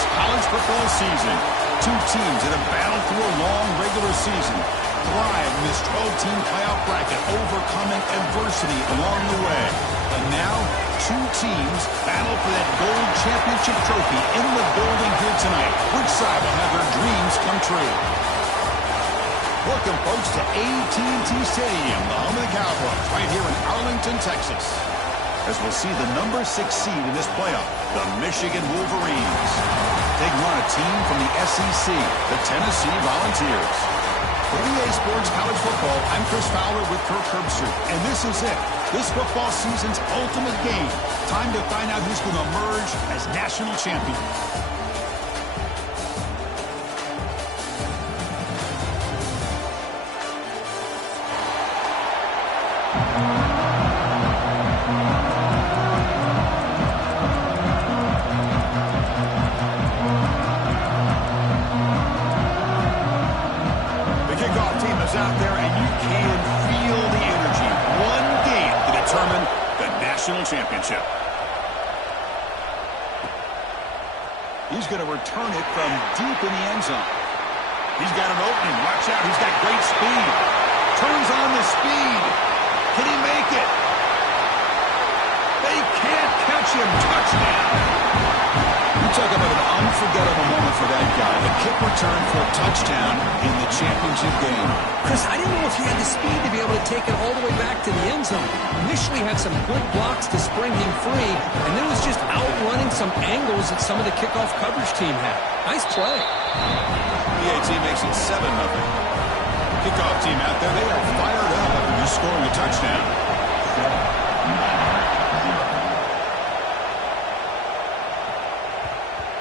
this college football season. Two teams that have battled through a long regular season, thrive in this 12-team playoff bracket, overcoming adversity along the way. And now, two teams battle for that gold championship trophy in the building here tonight. Which side will have their dreams come true? Welcome, folks, to AT&T Stadium, the home of the Cowboys, right here in Arlington, Texas, as we'll see the number 6 seed in this playoff, the Michigan Wolverines, taking on a team from the SEC, the Tennessee Volunteers. For EA Sports College Football, I'm Chris Fowler with Kirk Herbstreit, and this is it. This football season's ultimate game. Time to find out who's going to emerge as national champion. Out there, and you can feel the energy. One game to determine the national championship. He's going to return it from deep in the end zone. He's got an opening. Watch out. He's got great speed. Turns on the speed. Can he make it? They can't catch him. Touchdown. You talk about an unforgettable moment for that guy. A kick return for a touchdown in the championship game. Chris, I didn't know if he had the speed to be able to take it all the way back to the end zone. Initially had some good blocks to spring him free, and then was just outrunning some angles that some of the kickoff coverage team had. Nice play. PAT makes it 7-0. Kickoff team out there, they are fired up after just scoring a touchdown.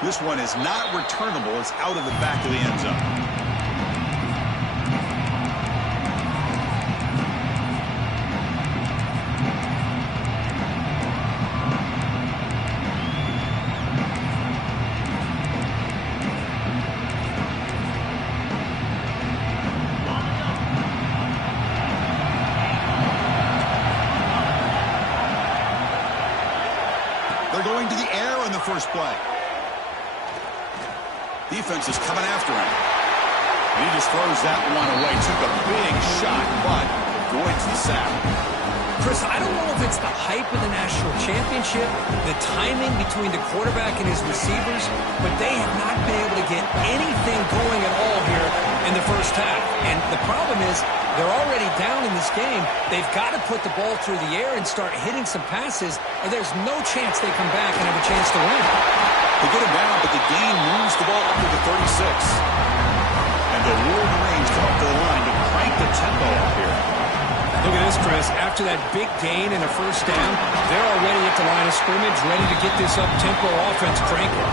This one is not returnable. It's out of the back of the end zone. They're going to the air on the first play. Defense is coming after him. And he just throws that one away. Took a big shot, but avoids the sack. Chris, I don't know if it's the hype of the national championship, the timing between the quarterback and his receivers, but they have not been able to get anything going at all here in the first half. And the problem is they're already down in this game. They've got to put the ball through the air and start hitting some passes, or there's no chance they come back and have a chance to win. They get him down, but the gain moves the ball up to the 36. And the Wolverines come up to the line to crank the tempo up here. Look at this, Chris. After that big gain and a first down, they're already at the line of scrimmage, ready to get this up-tempo offense cranking.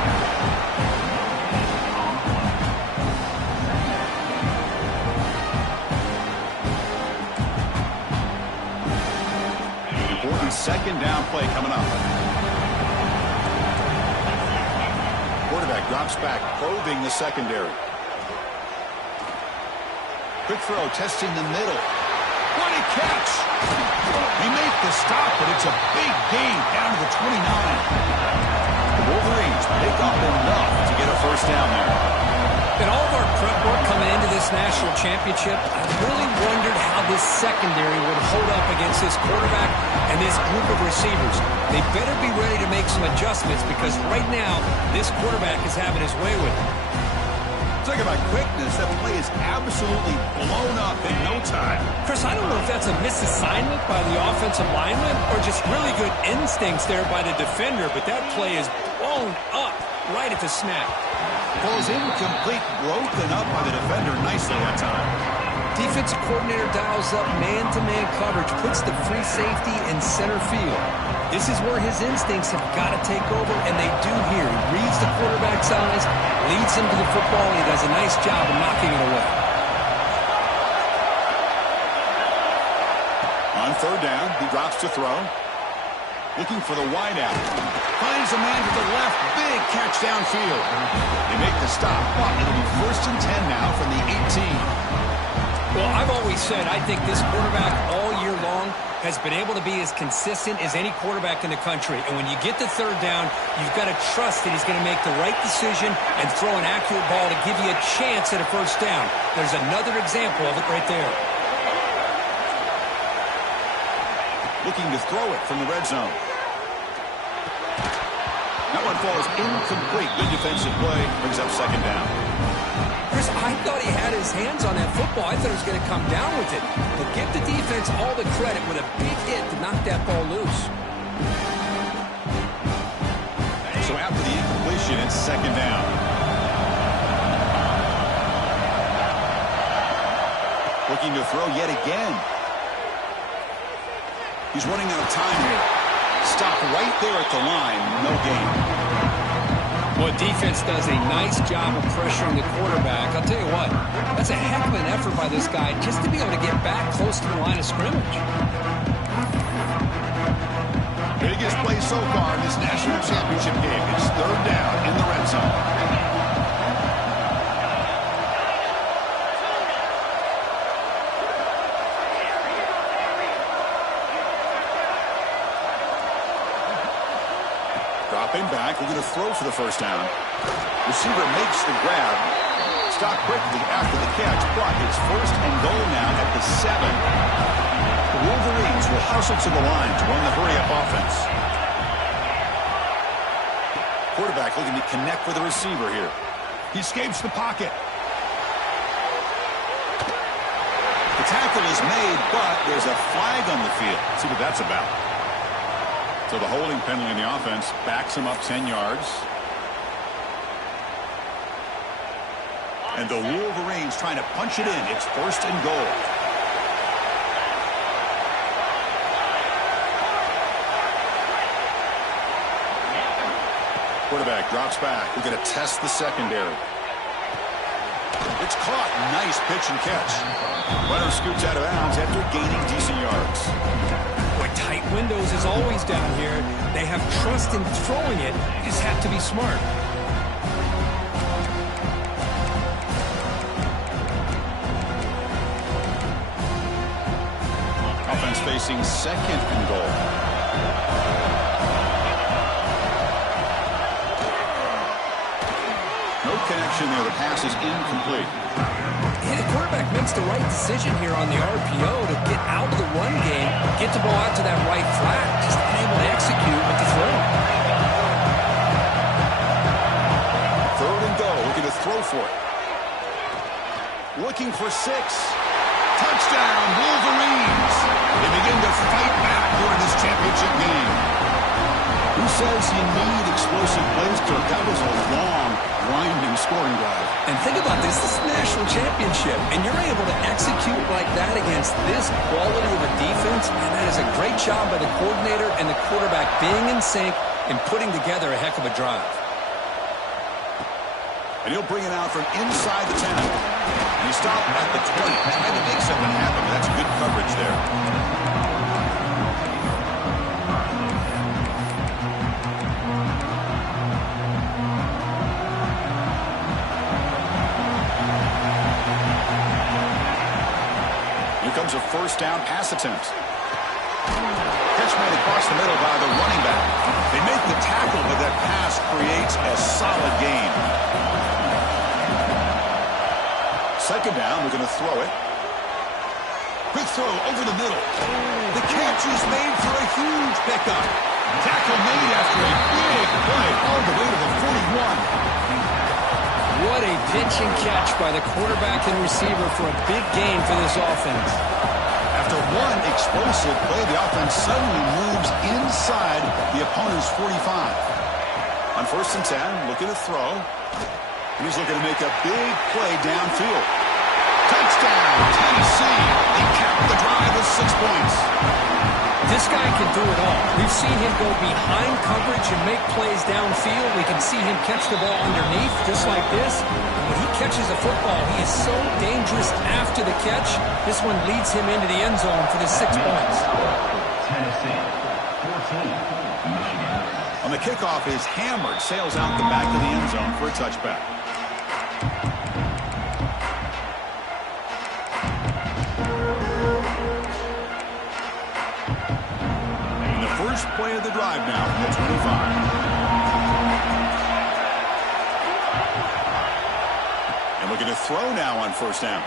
Important second down play coming up. Quarterback drops back, probing the secondary. Quick throw, testing the middle. What a catch! They make the stop, but it's a big gain down to the 29. The Wolverines pick up enough to get a first down there. In all of our prep work coming into this national championship, I really wondered how this secondary would hold up against this quarterback and this group of receivers. They better be ready to make some adjustments because right now, this quarterback is having his way with it. Talk about quickness. That play is absolutely blown up in no time. Chris, I don't know if that's a misassignment by the offensive lineman or just really good instincts there by the defender, but that play is blown up right at the snap. Ball's incomplete, broken up by the defender nicely that time. Defensive coordinator dials up man-to-man coverage, puts the free safety in center field. This is where his instincts have got to take over, and they do here. He reads the quarterback's eyes, leads him to the football, and he does a nice job of knocking it away. On third down, he drops to throw. Looking for the wideout. Finds a man to the left. Big catch downfield. They make the stop, but it'll be 1st and 10 now from the 18. Well, I've always said I think this quarterback all year long, has been able to be as consistent as any quarterback in the country. And when you get the third down, you've got to trust that he's going to make the right decision and throw an accurate ball to give you a chance at a first down. There's another example of it right there. Looking to throw it from the red zone. That one falls incomplete. Good defensive play. Brings up second down. Chris, I thought he had his hands on that football. I thought he was going to come down with it. But give the defense all the credit with a big hit to knock that ball loose. So after the incompletion, it's second down. Looking to throw yet again. He's running out of time here. Stop right there at the line. No gain. Well, defense does a nice job of pressuring the quarterback. I'll tell you what, that's a heck of an effort by this guy just to be able to get back close to the line of scrimmage. Biggest play so far in this national championship game. It's third down in the red zone. Dropping back, we're going to throw for the first down. Receiver makes the grab. Stop quickly after the catch, but it's first and goal now at the 7. The Wolverines will hustle to the line to run the hurry-up offense. Quarterback looking to connect with the receiver here. He escapes the pocket. The tackle is made, but there's a flag on the field. Let's see what that's about. So the holding penalty in the offense backs him up 10 yards. And the Wolverines trying to punch it in. It's first and goal. Quarterback drops back. We're going to test the secondary. It's caught. Nice pitch and catch. Runner scoots out of bounds after gaining decent yards. Boy, tight windows is always down here. They have trust in throwing it. You just have to be smart. Offense facing second and goal. No connection there. The pass is incomplete. Yeah, the quarterback makes the right decision here on the RPO to get out of the run game, get the ball out to that right flat, just unable to execute with the throw. Third and goal. Looking to throw for it. Looking for 6. Touchdown, Wolverines. They begin to fight back during this championship game. Who says you need explosive plays, Kirk? That was a long, winding scoring drive. And think about this. This is the national championship, and you're able to execute like that against this quality of a defense, and that is a great job by the coordinator and the quarterback being in sync and putting together a heck of a drive. And he'll bring it out from inside the 10. And he stopped at the 20. Trying to make something happen. That's good coverage there. Here comes a first down pass attempt. Catch made across the middle by the running back. They make the tackle, but that pass creates a solid gain. Second down, we're going to throw it. Quick throw over the middle. The catch is made for a huge pickup. Tackle made after a big play all the way to the 41. What a pitch and catch by the quarterback and receiver for a big gain for this offense. After one explosive play, the offense suddenly moves inside the opponent's 45. On first and 10, looking to throw. He's looking to make a big play downfield. Touchdown, Tennessee. They capped the drive with 6 points. This guy can do it all. We've seen him go behind coverage and make plays downfield. We can see him catch the ball underneath, just like this. When he catches a football, he is so dangerous after the catch. This one leads him into the end zone for the 6 points. Tennessee, 14, Michigan. On the kickoff is hammered, sails out the back of the end zone for a touchback. First play of the drive now from the 25. And looking to throw now on first down.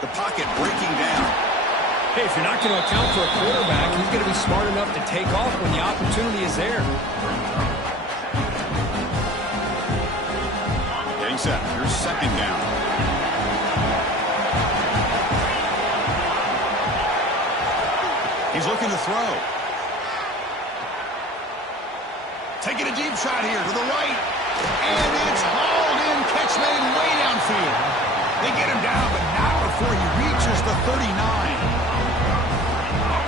The pocket breaking down. Hey, if you're not going to account for a quarterback, he's going to be smart enough to take off when the opportunity is there. Getting set. Here's second down. He's looking to throw. Taking a deep shot here to the right. And it's hauled in. Catch made way downfield. They get him down, but not before he reaches the 39.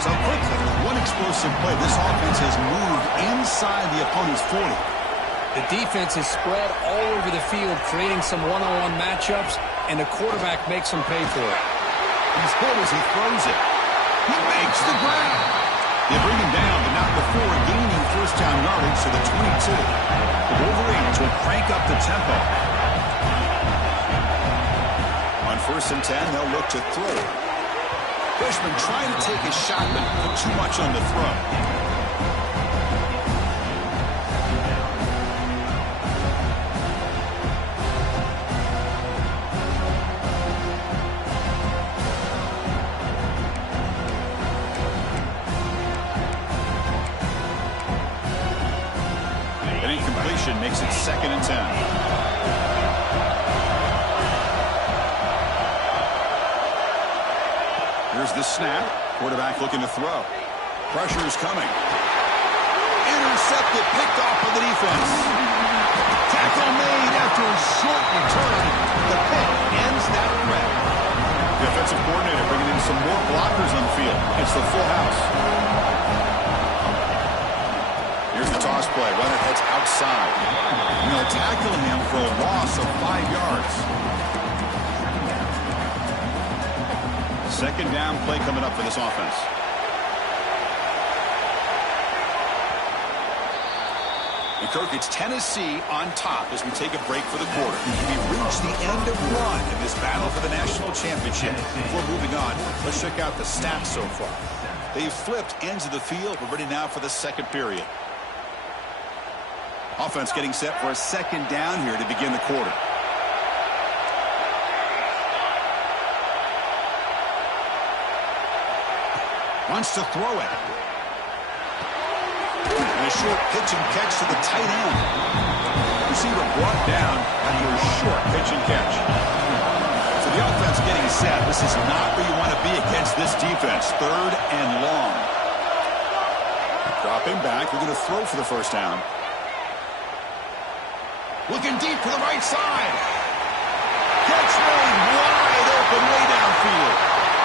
So quickly, one explosive play. This offense has moved inside the opponent's 40. The defense is spread all over the field, creating some one-on-one matchups, and the quarterback makes them pay for it. He's hit as he throws it. He makes the grab. They bring him down, but not before gaining first down yardage to the 22. The Wolverines will crank up the tempo. On first and 10, they'll look to throw. Freshman trying to take a shot, but put too much on the throw. An incompletion makes it second and 10. Here's the snap. Quarterback looking to throw. Pressure is coming. Intercepted, picked off by the defense. Tackle made after a short return. The pick ends that threat. The offensive coordinator bringing in some more blockers on the field. It's the full house. Here's the toss play. Runner heads outside. And they'll tackle him for a loss of 5 yards. Second down play coming up for this offense. And Kirk, it's Tennessee on top as we take a break for the quarter. We've reached the end of one in this battle for the national championship. Before moving on, let's check out the stats so far. They've flipped ends of the field. We're ready now for the second period. Offense getting set for a second down here to begin the quarter. Wants to throw it. And a short pitch and catch to the tight end. Receiver brought down after a short pitch and catch. So the offense getting set. This is not where you want to be against this defense. Third and long. Dropping back. We're going to throw for the first down. Looking deep to the right side. Catch made wide open way downfield.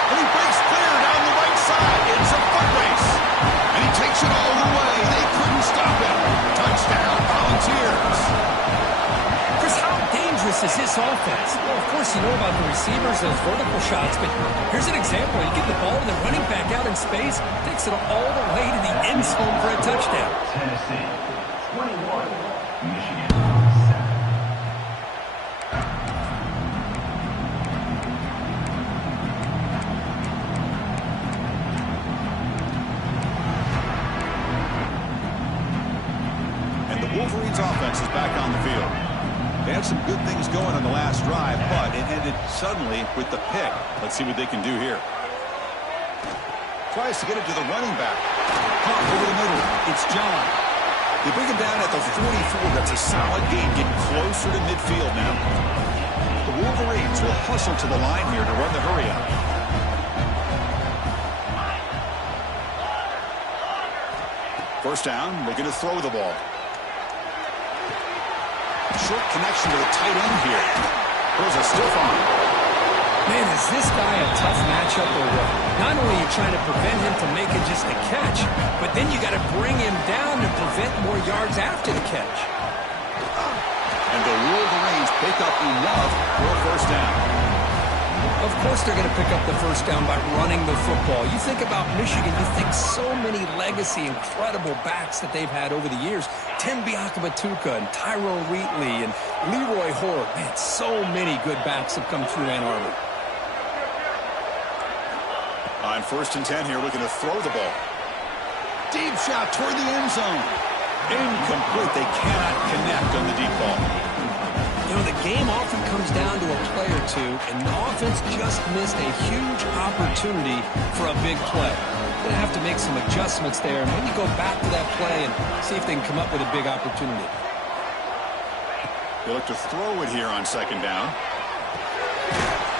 And he breaks clear down the right side. It's a foot race. And he takes it all the way. They couldn't stop him. Touchdown, Volunteers. Chris, how dangerous is this offense? Well, of course, you know about the receivers, those vertical shots, but here's an example. You get the ball to the running back out in space, takes it all the way to the end zone for a touchdown. Tennessee, 21, Michigan. Wolverines offense is back on the field. They had some good things going on the last drive, but it ended suddenly with the pick. Let's see what they can do here. Tries to get it to the running back. Pump over the middle. It's John. They bring him down at the 44. That's a solid gain. Getting closer to midfield now. The Wolverines will hustle to the line here to run the hurry up. First down, looking to throw the ball. Short connection to the tight end here. There's a stiff arm. Man, is this guy a tough matchup or what? Not only are you trying to prevent him from making just a catch, but then you got to bring him down to prevent more yards after the catch. And the Wolverines pick up enough for a first down. Of course they're going to pick up the first down by running the football. You think about Michigan, you think so many legacy, incredible backs that they've had over the years. Tim Biakabatuka and Tyrone Wheatley and Leroy Hort. Man, so many good backs have come through Ann Arbor. On 1st and 10 here, looking to throw the ball. Deep shot toward the end zone. Incomplete. They cannot connect on the deep ball. You know, the game often comes down to a play or two, and the offense just missed a huge opportunity for a big play. Going to have to make some adjustments there, and maybe go back to that play and see if they can come up with a big opportunity. They look to throw it here on 2nd down.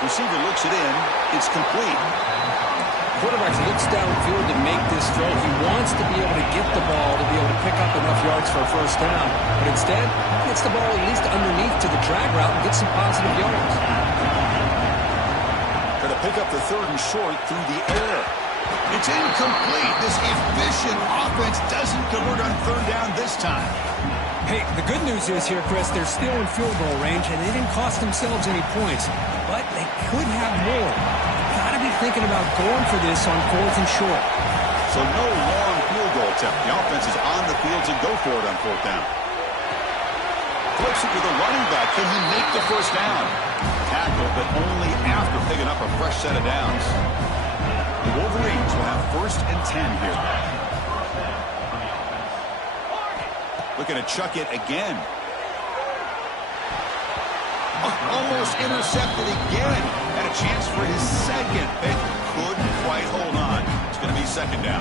Receiver looks it in. It's complete. Quarterback looks downfield to make this throw. He wants to be able to get the ball to be able to pick up enough yards for a 1st down. But instead, he gets the ball at least underneath to the drag route and get some positive yards. Going to pick up the 3rd and short through the air. It's incomplete. This efficient offense doesn't convert on 3rd down this time. Hey, the good news is here, Chris, they're still in field goal range, and they didn't cost themselves any points. But they could have more. Got to be thinking about going for this on 4th and short. So no long field goal attempt. The offense is on the field to go for it on 4th down. Flips it to the running back. Can he make the 1st down? Tackle, but only after picking up a fresh set of downs. The Wolverines will have 1st and 10 here. Looking to chuck it again. Almost intercepted again. Had a chance for his 2nd pick. Couldn't quite hold on. It's going to be 2nd down.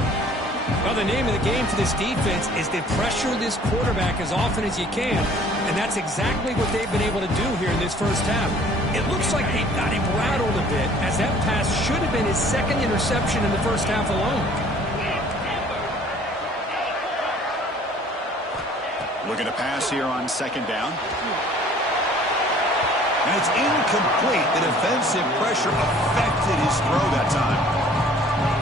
Well, the name of the game for this defense is to pressure this quarterback as often as you can. And that's exactly what they've been able to do here in this 1st half. It looks like they've got him rattled a bit, as that pass should have been his 2nd interception in the 1st half alone. Looking to pass here on 2nd down. And it's incomplete. The defensive pressure affected his throw that time.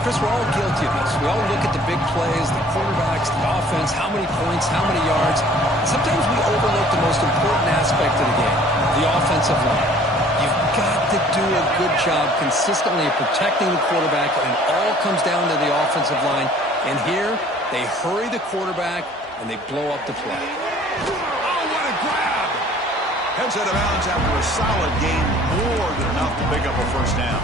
Chris, we're all guilty of this. We all look at the big plays, the quarterbacks, the offense, how many points, how many yards. Sometimes we overlook the most important aspect of the game, the offensive line. You've got to do a good job consistently of protecting the quarterback, and it all comes down to the offensive line. And here, they hurry the quarterback, and they blow up the play. Oh, what a grab! Heads out of bounds after a solid game, more than enough to pick up a 1st down.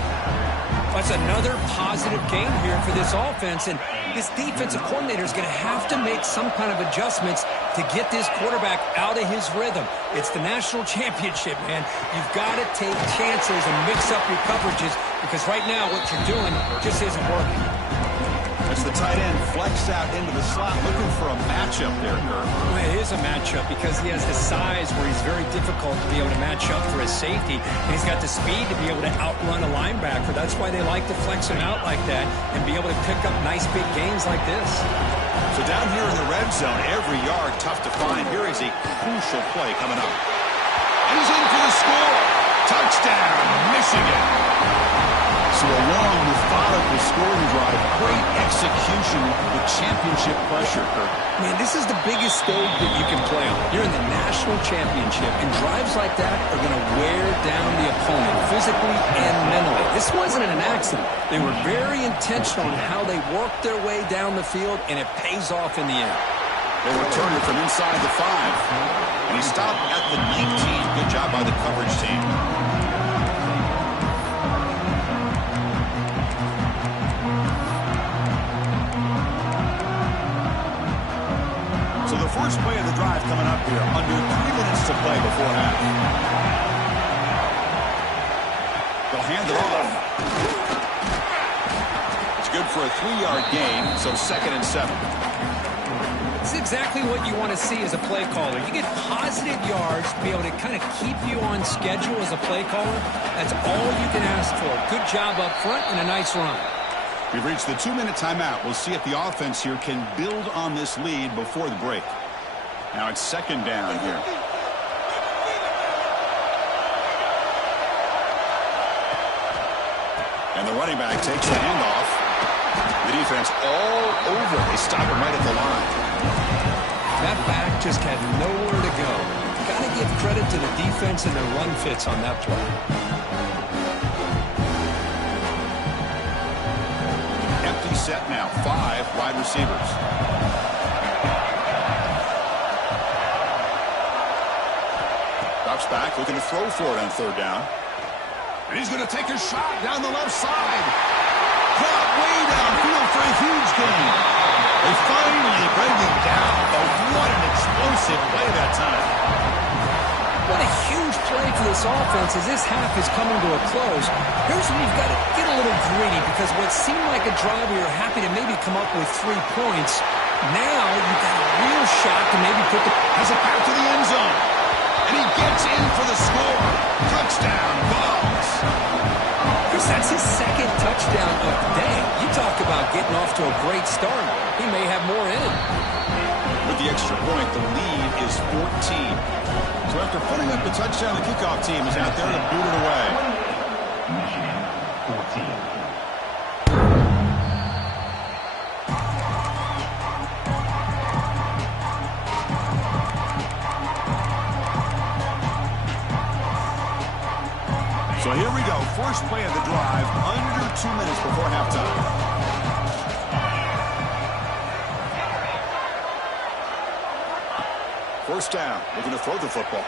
That's another positive game here for this offense, and this defensive coordinator is going to have to make some kind of adjustments to get this quarterback out of his rhythm. It's the national championship, man. You've got to take chances and mix up your coverages, because right now what you're doing just isn't working. As the tight end flexed out into the slot, looking for a matchup there, Kirk. Well, it is a matchup because he has the size where he's very difficult to be able to match up for his safety, and he's got the speed to be able to outrun a linebacker. That's why they like to flex him out like that and be able to pick up nice big gains like this. So down here in the red zone, every yard tough to find. Here is a crucial play coming up. And he's in for the score. Touchdown, Michigan. So a long, methodical scoring drive. Great execution with championship pressure, Kirk. Man, this is the biggest stage that you can play on. You're in the national championship, and drives like that are going to wear down the opponent physically and mentally. This wasn't an accident. They were very intentional on how they worked their way down the field, and it pays off in the end. They returned it from inside the 5, and he stopped at the 19. Good job by the coverage team. So the first play of the drive coming up here, under 3 minutes to play before half. They'll hand it off. It's good for a 3-yard gain, so 2nd and 7. This is exactly what you want to see as a play caller. You get positive yards to be able to kind of keep you on schedule as a play caller. That's all you can ask for. Good job up front and a nice run. We've reached the 2-minute timeout. We'll see if the offense here can build on this lead before the break. Now it's 2nd down here. And the running back takes the handoff. The defense all over. They stop him right at the line. That back just had nowhere to go. Got to give credit to the defense and their run fits on that play. Empty set now. 5 wide receivers. Drops back, looking to throw for it on 3rd down. And he's going to take a shot down the left side. caught way downfield for a huge gain. They finally bring him down, but what an explosive play that time. What a huge play for this offense as this half is coming to a close. Here's where you've got to get a little greedy because what seemed like a drive where you're happy to maybe come up with 3 points, now you've got a real shot to maybe put the... Has it back to the end zone. And he gets in for the score. Touchdown, Bucs. Chris, that's his 2nd touchdown of the day. You talk about getting off to a great start. He may have more in him. With the extra point, the lead is 14. So after putting up the touchdown, the kickoff team is out there to boot it away. Michigan, 14. So here we go. First play of the drive, under 2 minutes before halftime. First down, looking to throw the football.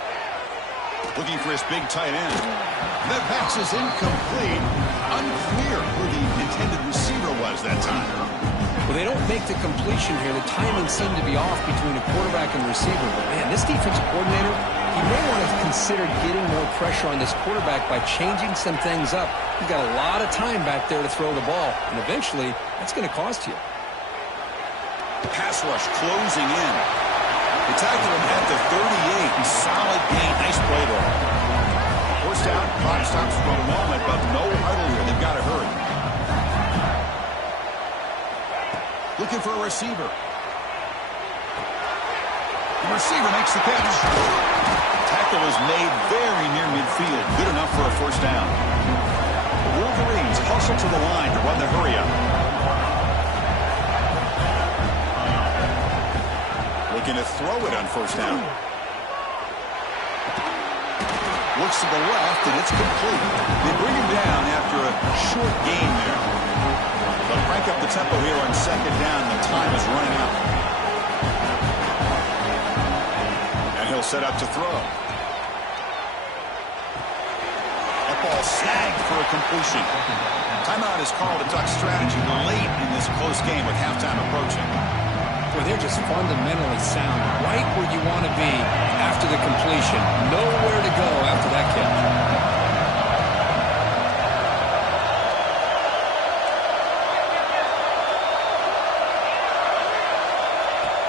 Looking for his big tight end. That pass is incomplete. Unclear who the intended receiver was that time. Well, they don't make the completion here. The timing seemed to be off between a quarterback and receiver. But, man, this defensive coordinator, he may want to consider getting more pressure on this quarterback by changing some things up. He's got a lot of time back there to throw the ball, and eventually that's going to cost you. Pass rush closing in. They tackle him at the 38, and solid gain. Nice play there. First down, clock stops for a moment, but no huddle here. They've got to hurry. Looking for a receiver. The receiver makes the catch. Tackle is made very near midfield. Good enough for a first down. The Wolverines hustle to the line to run the hurry-up. Looking to throw it on first down. Looks to the left, and it's complete. They bring him down after a short gain there. They'll crank up the tempo here on second down. The time is running out. And he'll set up to throw. That ball snagged for a completion. Timeout is called to talk strategy late in this close game with halftime approaching. Well, they're just fundamentally sound, right where you want to be after the completion. Nowhere to go after that catch.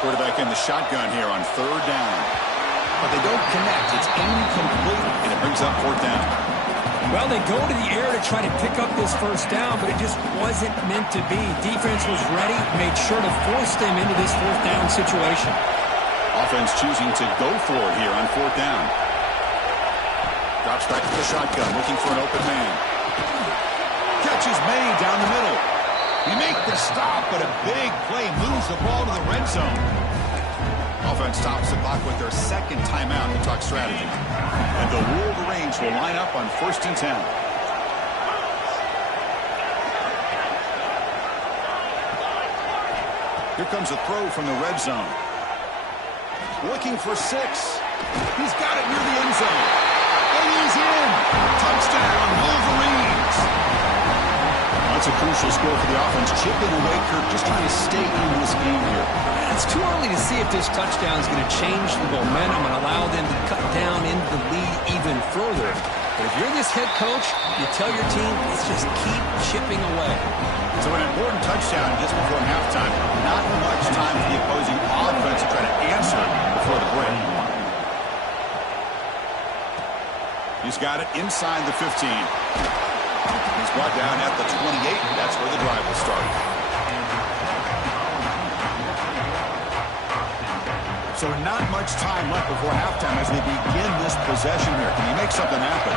Quarterback in the shotgun here on third down. But they don't connect. It's incomplete, and it brings up fourth down. Well, they go to the air to try to pick up this first down, but it just wasn't meant to be. Defense was ready, made sure to force them into this fourth down situation. Offense choosing to go for it here on fourth down. Drops back to the shotgun, looking for an open man. Catch is made down the middle. We make the stop, but a big play moves the ball to the red zone. Offense stops the clock with their second timeout to talk strategy. And the Wolverines will line up on 1st and 10. Here comes a throw from the red zone. Looking for 6. He's got it near the end zone. And he's in. Touchdown, Wolverines. That's a crucial score for the offense. Chipping away, Kirk, just trying to stay in this game here. It's too early to see if this touchdown is going to change the momentum and allow them to cut down into the lead even further. But if you're this head coach, you tell your team, let's just keep chipping away. So an important touchdown just before halftime. Not much time for the opposing offense to try to answer before the break. He's got it inside the 15. He's brought down at the 28. That's where the drive will start. So not much time left before halftime as they begin this possession here. Can he make something happen?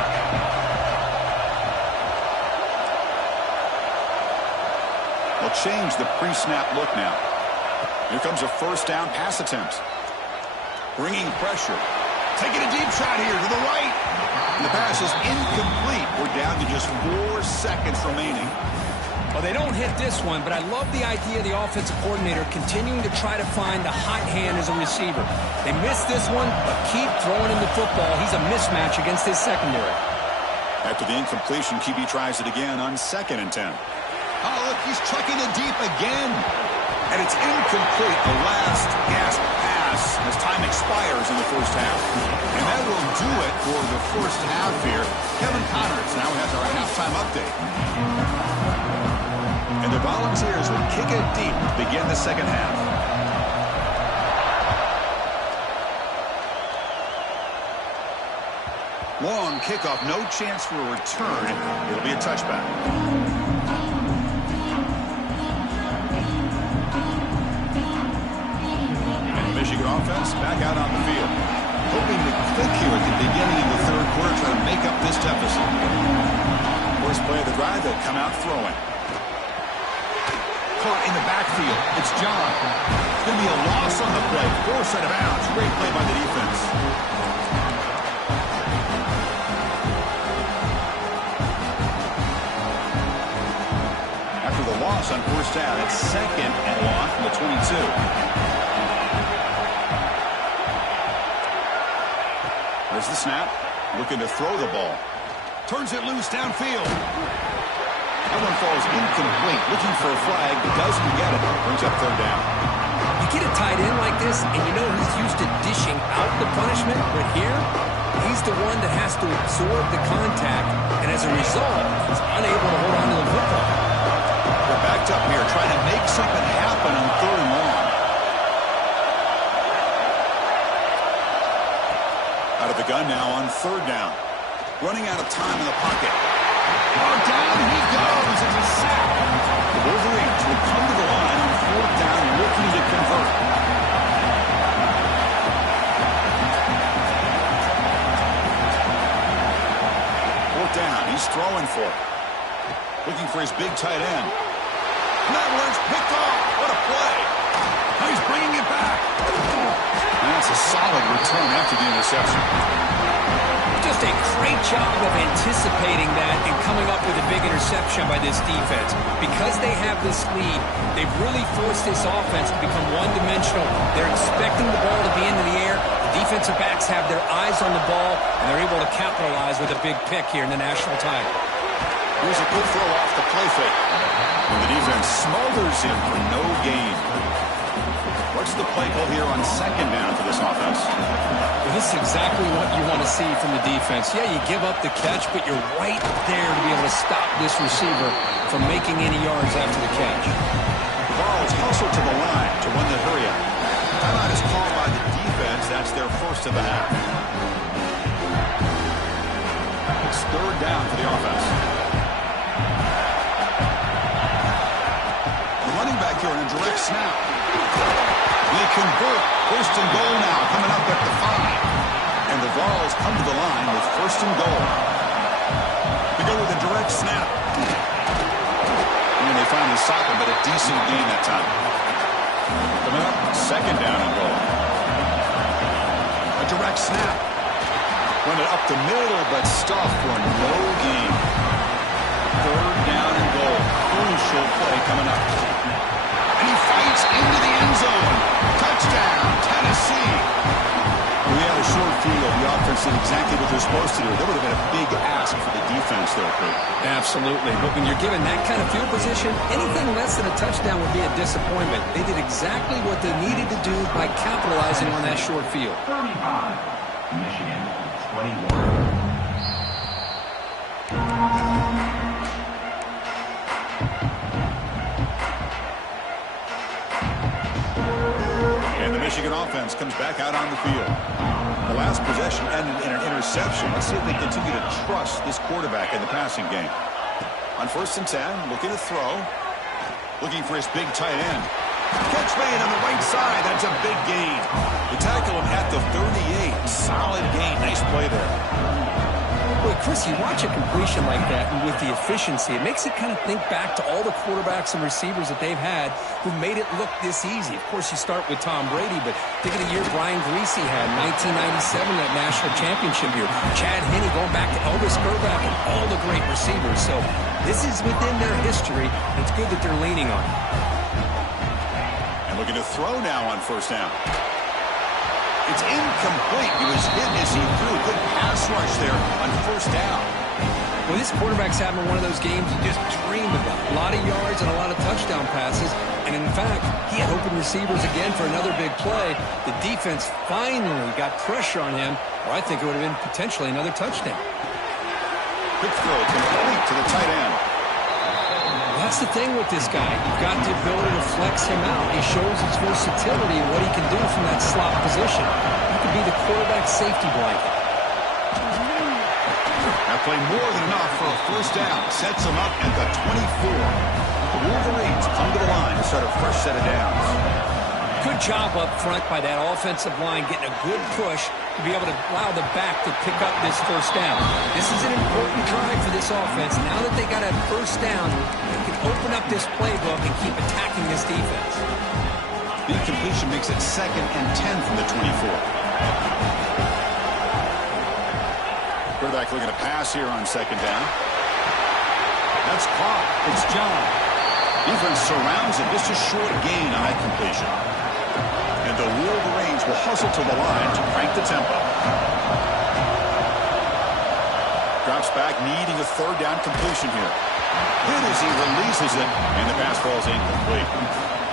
They'll change the pre-snap look now. Here comes a first down pass attempt. Bringing pressure. Taking a deep shot here to the right. And the pass is incomplete. We're down to just 4 seconds remaining. Well, they don't hit this one, but I love the idea of the offensive coordinator continuing to try to find the hot hand as a receiver. They missed this one, but keep throwing him the football. He's a mismatch against his secondary. After the incompletion, QB tries it again on 2nd and 10. Oh, look, he's chucking it deep again. And it's incomplete, the last gasp pass as time expires in the first half. And that will do it for the first half here. Kevin Connors now has our halftime update. And the Volunteers will kick it deep to begin the second half. Long kickoff, no chance for a return. It'll be a touchback. Michigan offense back out on the field. Hoping to click here at the beginning of the third quarter, trying to make up this deficit. First play of the drive, they'll come out throwing. Caught in the backfield. It's John. It's going to be a loss on the play. Forced out of bounds. Great play by the defense. After the loss on first down, it's second and long from the 22. There's the snap. Looking to throw the ball. Turns it loose downfield. That one falls incomplete. Looking for a flag. Doesn't get it. Brings up third down. You get a tight end like this, and you know he's used to dishing out the punishment. But here, he's the one that has to absorb the contact. And as a result, he's unable to hold on to the football. They're backed up here, trying to make something happen on third and long. Out of the gun now on third down. Running out of time in the pocket. Oh, down he goes. It's a sack. The Wolverines will come to the line on fourth down, looking to convert. Fourth down. He's throwing for it. Looking for his big tight end. That one's picked off. What a play. Now he's bringing it back. That's a solid return after the interception. Just a great job of anticipating that and coming up with a big interception by this defense. Because they have this lead, they've really forced this offense to become one-dimensional. They're expecting the ball to be into the air. The defensive backs have their eyes on the ball, and they're able to capitalize with a big pick here in the national title. Here's a good throw off the play fake. And the defense smothers him for no gain. What's the play call here on second down for this offense? Well, this is exactly what you want to see from the defense. Yeah, you give up the catch, but you're right there to be able to stop this receiver from making any yards after the catch. The Vols hustle to the line to run the hurry up. Timeout is called by the defense. That's their first of the half. It's third down for the offense. The running back here on a direct snap. They convert. First and goal now, coming up at the 5. And the Vols come to the line with first and goal. They go with a direct snap. And they finally stop him, but a decent gain that time. Coming up, second down and goal. A direct snap. Run it up the middle, but stuffed for no gain. Third down and goal. Crucial play coming up. And he fights into the end zone. Touchdown, Tennessee. We had a short field. The offense did exactly what they're supposed to do. That would have been a big ask for the defense there, Kurt. Absolutely. But when you're given that kind of field position, anything less than a touchdown would be a disappointment. They did exactly what they needed to do by capitalizing on that short field. 35. Michigan 21. Michigan offense comes back out on the field. The last possession ended in an interception. Let's see if they continue to trust this quarterback in the passing game. On first and 10, looking to throw. Looking for his big tight end. Catch made on the right side. That's a big gain. They tackle him at the 38. Solid gain. Nice play there. Boy, Chris, you watch a completion like that and with the efficiency, it makes you kind of think back to all the quarterbacks and receivers that they've had who made it look this easy. Of course, you start with Tom Brady, but think of the year Brian Greasy had, 1997, that national championship year. Chad Henne going back to Elvis Grbac and all the great receivers. So this is within their history. It's good that they're leaning on it. And looking to throw now on first down. It's incomplete. He was hit as he threw. Good pass rush there on first down. Well, this quarterback's having one of those games you just dream about. A lot of yards and a lot of touchdown passes. And in fact, he had open receivers again for another big play. The defense finally got pressure on him, or I think it would have been potentially another touchdown. Quick throw complete to the tight end. That's the thing with this guy. You've got the ability to flex him out. He shows his versatility and what he can do from that slot position. He could be the quarterback safety blanket. That play more than enough for a first down. Sets him up at the 24. The Wolverines come to the line to start a fresh set of downs. Good job up front by that offensive line, getting a good push to be able to allow the back to pick up this first down. This is an important drive for this offense. Now that they got a first down, they can open up this playbook and keep attacking this defense. The completion makes it 2nd and 10 from the 24. Quarterback looking to pass here on 2nd down. That's caught. It's John. Defense surrounds it. Just a short gain on that completion. And the Wolverines will hustle to the line to crank the tempo. Drops back, needing a 3rd down completion here. Hit as he releases it, and the pass falls incomplete.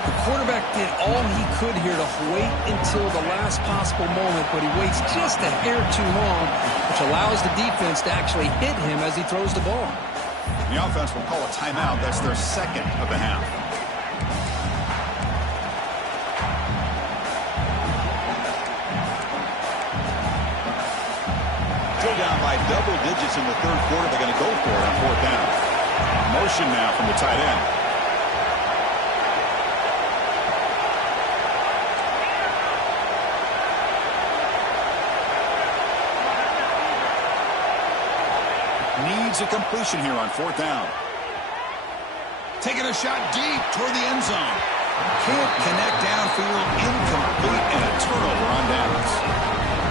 The quarterback did all he could here to wait until the last possible moment, but he waits just a hair too long, which allows the defense to actually hit him as he throws the ball. The offense will call a timeout. That's their 2nd of the half. Still down by double digits in the 3rd quarter. They're going to go for it on 4th down. Motion now from the tight end. Needs a completion here on 4th down. Taking a shot deep toward the end zone. Can't connect downfield. Incomplete, and a turnover on downs.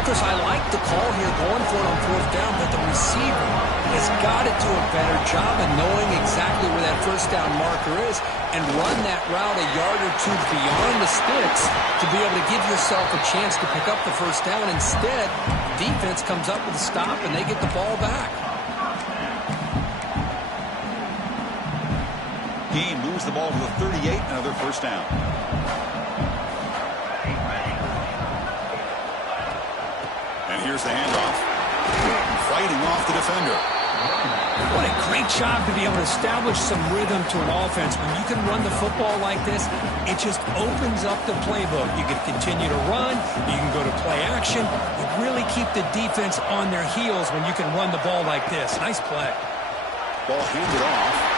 Chris, I like the call here going for it on 4th down, but the receiver has got to do a better job of knowing exactly where that first down marker is and run that route a yard or two beyond the sticks to be able to give yourself a chance to pick up the first down. Instead, defense comes up with a stop, and they get the ball back. He moves the ball to the 38, another first down. And here's the handoff. Fighting off the defender. What a great job to be able to establish some rhythm to an offense. When you can run the football like this, it just opens up the playbook. You can continue to run. You can go to play action. You really keep the defense on their heels when you can run the ball like this. Nice play. Ball handed off.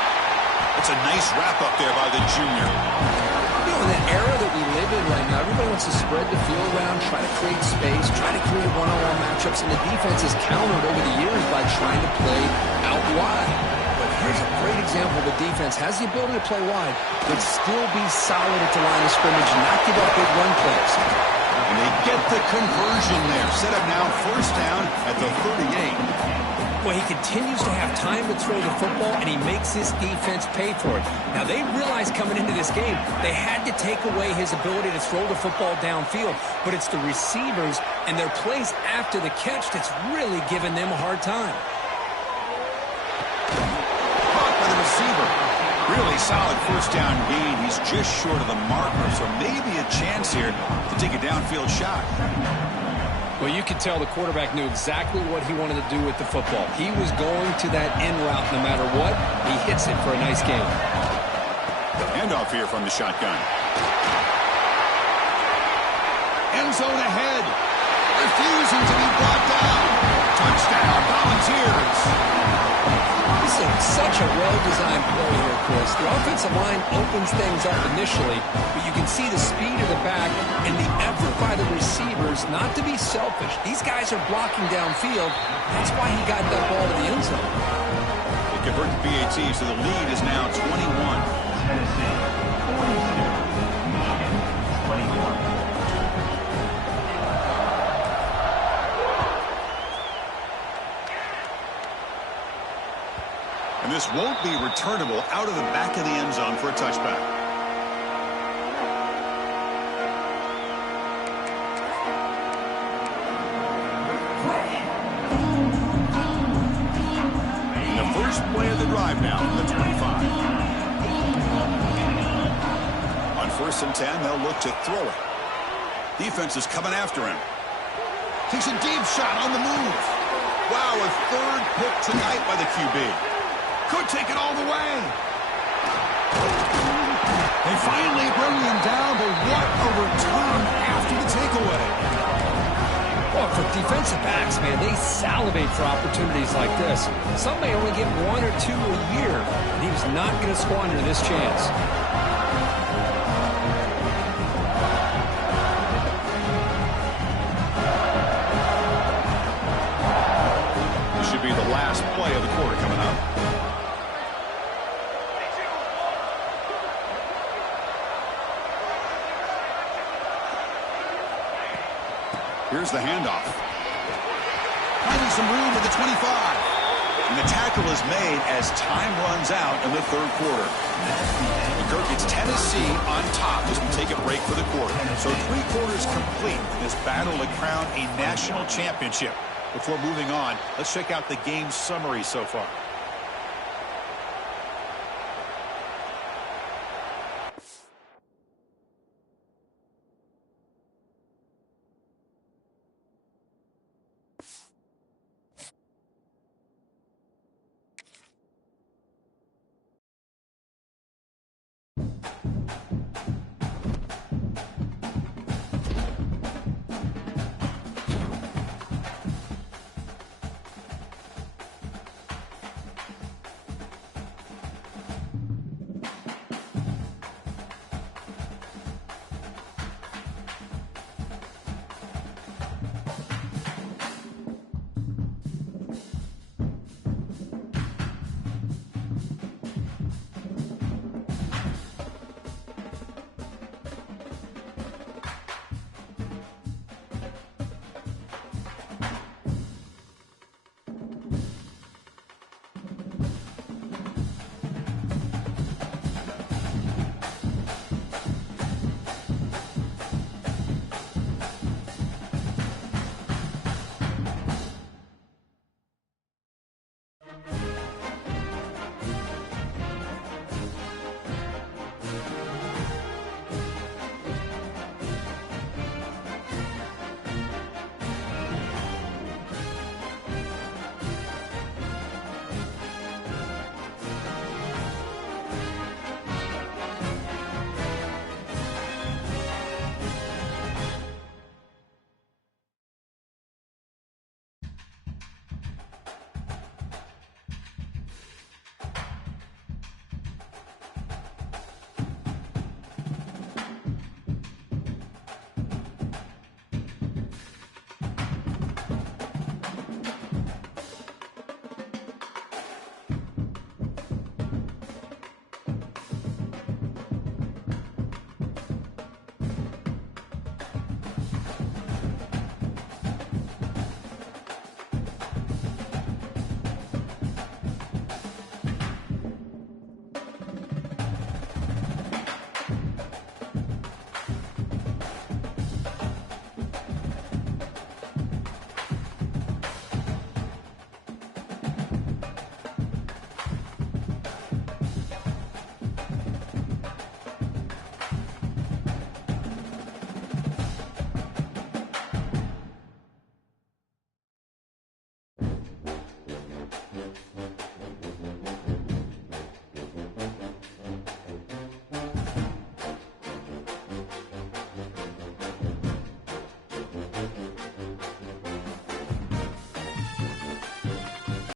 It's a nice wrap up there by the junior. You know, in the era that we live in right now, everybody wants to spread the field around, try to create space, try to create one-on-one matchups, and the defense has countered over the years by trying to play out wide. But here's a great example. The defense has the ability to play wide, but still be solid at the line of scrimmage and not give up big run plays. And they get the conversion there. Set up now, first down at the 38. Well, he continues to have time to throw the football, and he makes this defense pay for it. Now, they realized coming into this game they had to take away his ability to throw the football downfield, but it's the receivers and their plays after the catch that's really giving them a hard time. Caught by the receiver. Really solid first down gain. He's just short of the marker, so maybe a chance here to take a downfield shot. Well, you could tell the quarterback knew exactly what he wanted to do with the football. He was going to that in route no matter what. He hits it for a nice gain. Handoff here from the shotgun. End zone ahead. Refusing to be brought down. Touchdown, Volunteers. This is such a well-designed play here, Chris. The offensive line opens things up initially, but you can see the speed of the back and the effort by the receivers not to be selfish. These guys are blocking downfield. That's why he got that ball to the end zone. They convert to PAT, so the lead is now 21. Tennessee, 42. Michigan, 21. And this won't be returnable out of the back of the end zone for a touchback. First play of the drive now from the 25. On 1st and 10, they'll look to throw it. Defense is coming after him. Takes a deep shot on the move. Wow, a third pick tonight by the QB. Could take it all the way. They finally bring him down, but what a return after the takeaway. Well, for defensive backs, man, they salivate for opportunities like this. Some may only get 1 or 2 a year, and he was not going to squander this chance. This should be the last play of the quarter coming up. Here's the handoff. Finding some room at the 25. And the tackle is made as time runs out in the third quarter. Kirk, it's Tennessee on top as we take a break for the quarter. So 3 quarters complete in this battle to crown a national championship. Before moving on, let's check out the game summary so far.